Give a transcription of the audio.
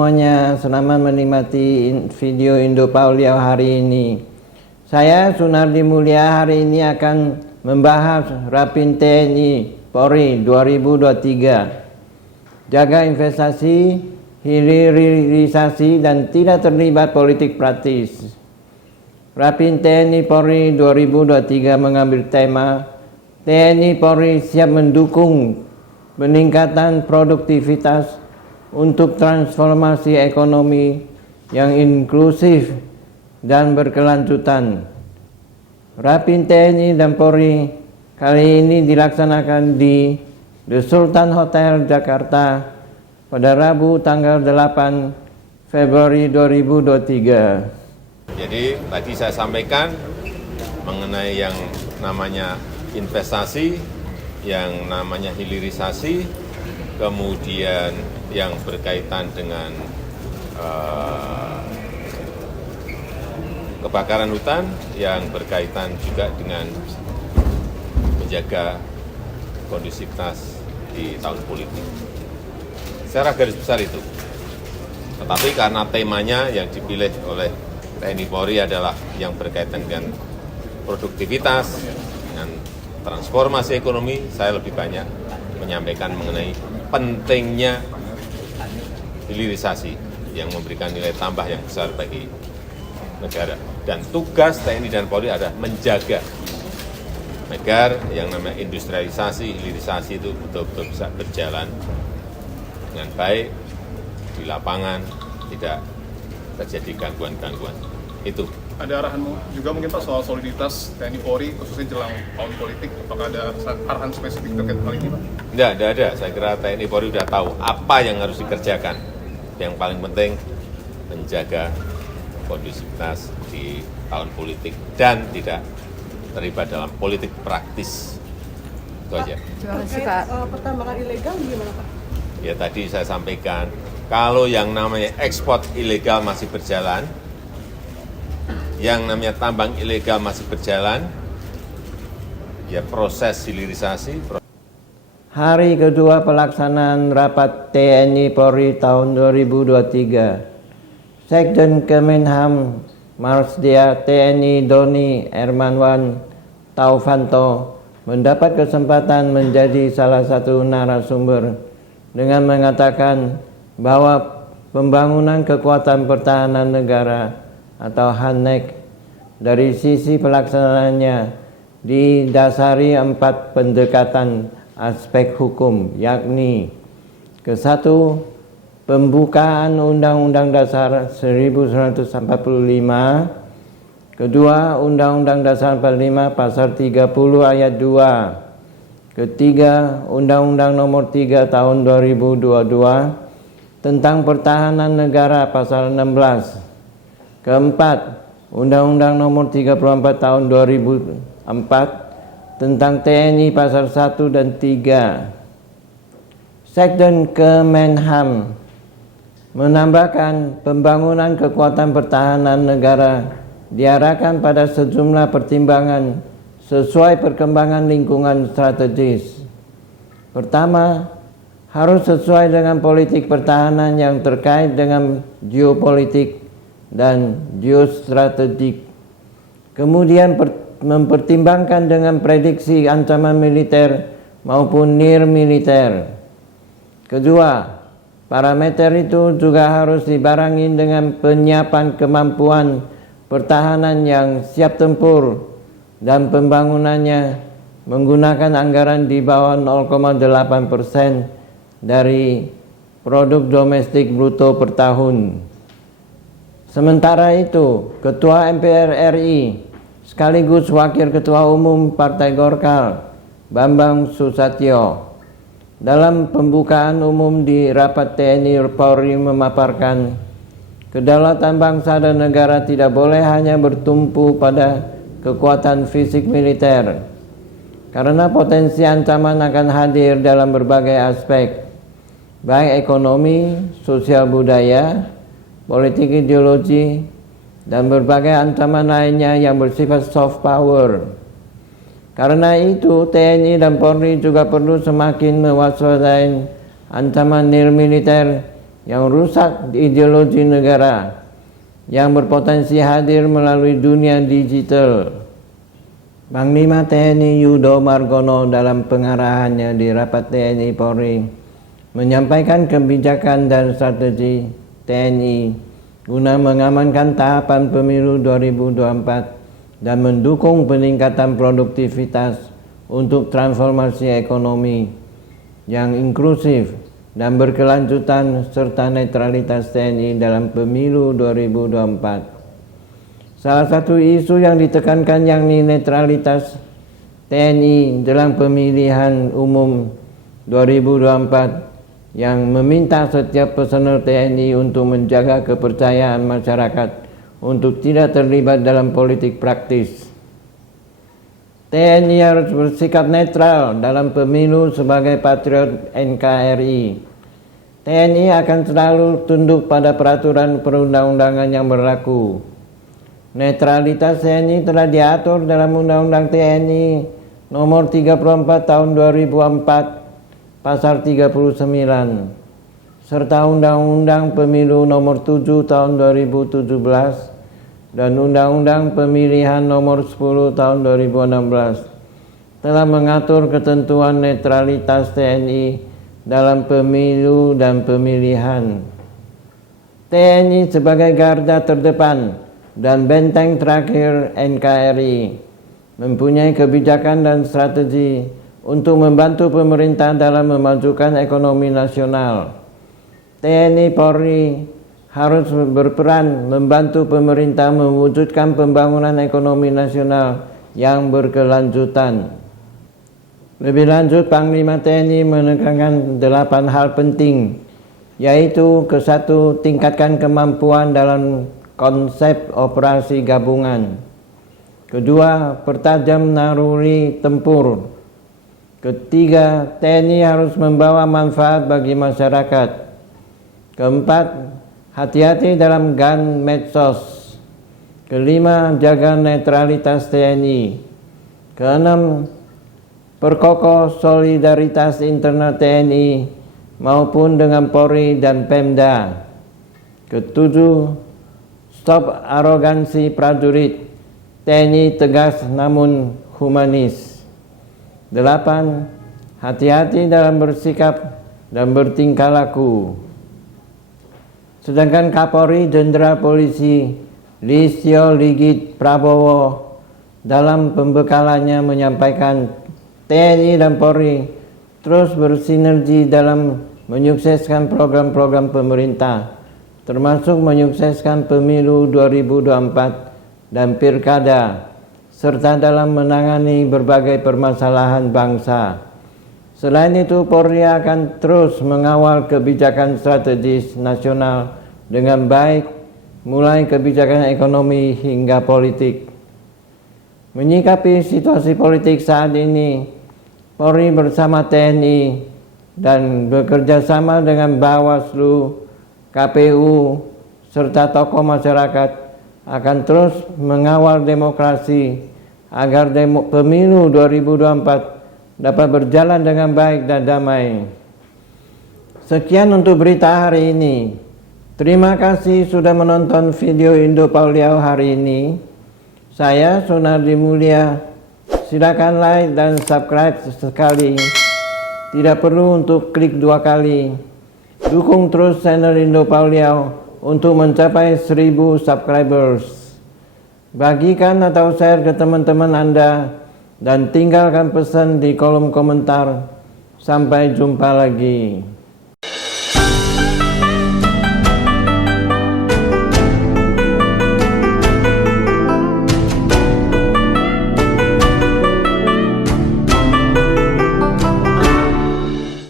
semuanya, selamat menikmati video Indopaulia hari ini. Saya Sunardi Mulya hari ini akan membahas Rapim TNI Polri 2023. Jaga investasi, hilirisasi dan tidak terlibat politik praktis. Rapim TNI Polri 2023 mengambil tema TNI Polri siap mendukung peningkatan produktivitas untuk transformasi ekonomi yang inklusif dan berkelanjutan. Rapim TNI dan Polri kali ini dilaksanakan di The Sultan Hotel Jakarta pada Rabu tanggal 8 Februari 2023. Jadi tadi saya sampaikan mengenai yang namanya investasi, yang namanya hilirisasi, kemudian yang berkaitan dengan kebakaran hutan, yang berkaitan juga dengan menjaga kondusivitas di tahun politik. Secara garis besar itu. Tetapi karena temanya yang dipilih oleh TNI Polri adalah yang berkaitan dengan produktivitas, dengan transformasi ekonomi, saya lebih banyak menyampaikan mengenai pentingnya hilirisasi yang memberikan nilai tambah yang besar bagi negara. Dan tugas TNI dan Polri adalah menjaga agar yang namanya industrialisasi, hilirisasi itu betul-betul bisa berjalan dengan baik di lapangan, tidak terjadi gangguan-gangguan. Itu. Ada arahan juga mungkin Pak soal soliditas TNI Polri khususnya jelang tahun politik, apakah ada arahan spesifik terkait hal ini Pak? Tidak ada. Saya kira TNI Polri sudah tahu apa yang harus dikerjakan. Yang paling penting menjaga kondusivitas di tahun politik dan tidak terlibat dalam politik praktis. Itu aja. Terima kasih Pak. Pertambangan ilegal gimana Pak? Ya tadi saya sampaikan, kalau yang namanya ekspor ilegal masih berjalan, yang namanya tambang ilegal masih berjalan, ya proses hilirisasi. Hari kedua pelaksanaan rapat TNI Polri tahun 2023. Sekjen Kemenham Marsdia TNI Doni Hermanwan Taufanto mendapat kesempatan menjadi salah satu narasumber dengan mengatakan bahwa pembangunan kekuatan pertahanan negara atau HANNEK dari sisi pelaksanaannya didasari 4 pendekatan aspek hukum, yakni ke-1, pembukaan Undang-Undang Dasar 1945, kedua, Undang-Undang Dasar 45 Pasal 30 Ayat 2, ketiga, Undang-Undang Nomor 3 Tahun 2022 tentang Pertahanan Negara Pasal 16, keempat, Undang-Undang Nomor 34 Tahun 2004 tentang TNI Pasal 1 dan 3. Sekjen Kemenham menambahkan pembangunan kekuatan pertahanan negara diarahkan pada sejumlah pertimbangan sesuai perkembangan lingkungan strategis. Pertama, harus sesuai dengan politik pertahanan yang terkait dengan geopolitik dan geostrategik. Kemudian mempertimbangkan dengan prediksi ancaman militer maupun near militer. Kedua, parameter itu juga harus dibarengi dengan penyiapan kemampuan pertahanan yang siap tempur dan pembangunannya menggunakan anggaran di bawah 0,8% dari produk domestik bruto per tahun. Sementara itu, Ketua MPR RI sekaligus Wakil Ketua Umum Partai Golkar, Bambang Susatyo, dalam pembukaan umum di rapat TNI Polri memaparkan, kedaulatan bangsa dan negara tidak boleh hanya bertumpu pada kekuatan fisik militer, karena potensi ancaman akan hadir dalam berbagai aspek, baik ekonomi, sosial budaya, politik ideologi, dan berbagai ancaman lainnya yang bersifat soft power. Karena itu, TNI dan Polri juga perlu semakin mewaspadai ancaman nirmiliter yang rusak ideologi negara, yang berpotensi hadir melalui dunia digital. Panglima TNI Yudo Margono dalam pengarahannya di rapat TNI Polri menyampaikan kebijakan dan strategi TNI guna mengamankan tahapan pemilu 2024 dan mendukung peningkatan produktivitas untuk transformasi ekonomi yang inklusif dan berkelanjutan serta netralitas TNI dalam pemilu 2024. Salah satu isu yang ditekankan yakni netralitas TNI dalam pemilihan umum 2024 yang meminta setiap personel TNI untuk menjaga kepercayaan masyarakat untuk tidak terlibat dalam politik praktis. TNI harus bersikap netral dalam pemilu sebagai patriot NKRI. TNI akan selalu tunduk pada peraturan perundang-undangan yang berlaku. Netralitas TNI telah diatur dalam Undang-Undang TNI Nomor 34 Tahun 2004 Pasal 39 serta Undang-Undang Pemilu Nomor 7 Tahun 2017 dan Undang-Undang Pemilihan Nomor 10 Tahun 2016 telah mengatur ketentuan netralitas TNI dalam pemilu dan pemilihan. TNI sebagai garda terdepan dan benteng terakhir NKRI mempunyai kebijakan dan strategi untuk membantu pemerintah dalam memajukan ekonomi nasional. TNI Polri harus berperan membantu pemerintah mewujudkan pembangunan ekonomi nasional yang berkelanjutan. Lebih lanjut, Panglima TNI menekankan 8 hal penting, yaitu ke-1, tingkatkan kemampuan dalam konsep operasi gabungan. Kedua, pertajam naluri tempur. Ketiga, TNI harus membawa manfaat bagi masyarakat. Keempat, hati-hati dalam gun medsos. Kelima, jaga netralitas TNI. Keenam, perkokoh solidaritas internal TNI maupun dengan Polri dan Pemda. Ketujuh, stop arogansi prajurit. TNI tegas namun humanis. 8. Hati-hati dalam bersikap dan bertingkah laku. Sedangkan Kapolri Jenderal Polisi Listio Sigit Prabowo dalam pembekalannya menyampaikan TNI dan Polri terus bersinergi dalam menyukseskan program-program pemerintah, termasuk menyukseskan pemilu 2024 dan pilkada, serta dalam menangani berbagai permasalahan bangsa. Selain itu, Polri akan terus mengawal kebijakan strategis nasional dengan baik, mulai kebijakan ekonomi hingga politik. Menyikapi situasi politik saat ini, Polri bersama TNI dan bekerja sama dengan Bawaslu, KPU, serta tokoh masyarakat akan terus mengawal demokrasi agar pemilu 2024 dapat berjalan dengan baik dan damai. Sekian untuk berita hari ini. Terima kasih sudah menonton video Indo Pauliau hari ini. Saya Sunardi Mulia. Silakan like dan subscribe sekali. Tidak perlu untuk klik 2 kali. Dukung terus channel Indo Pauliau untuk mencapai 1000 subscribers. Bagikan atau share ke teman-teman Anda dan tinggalkan pesan di kolom komentar. Sampai jumpa lagi.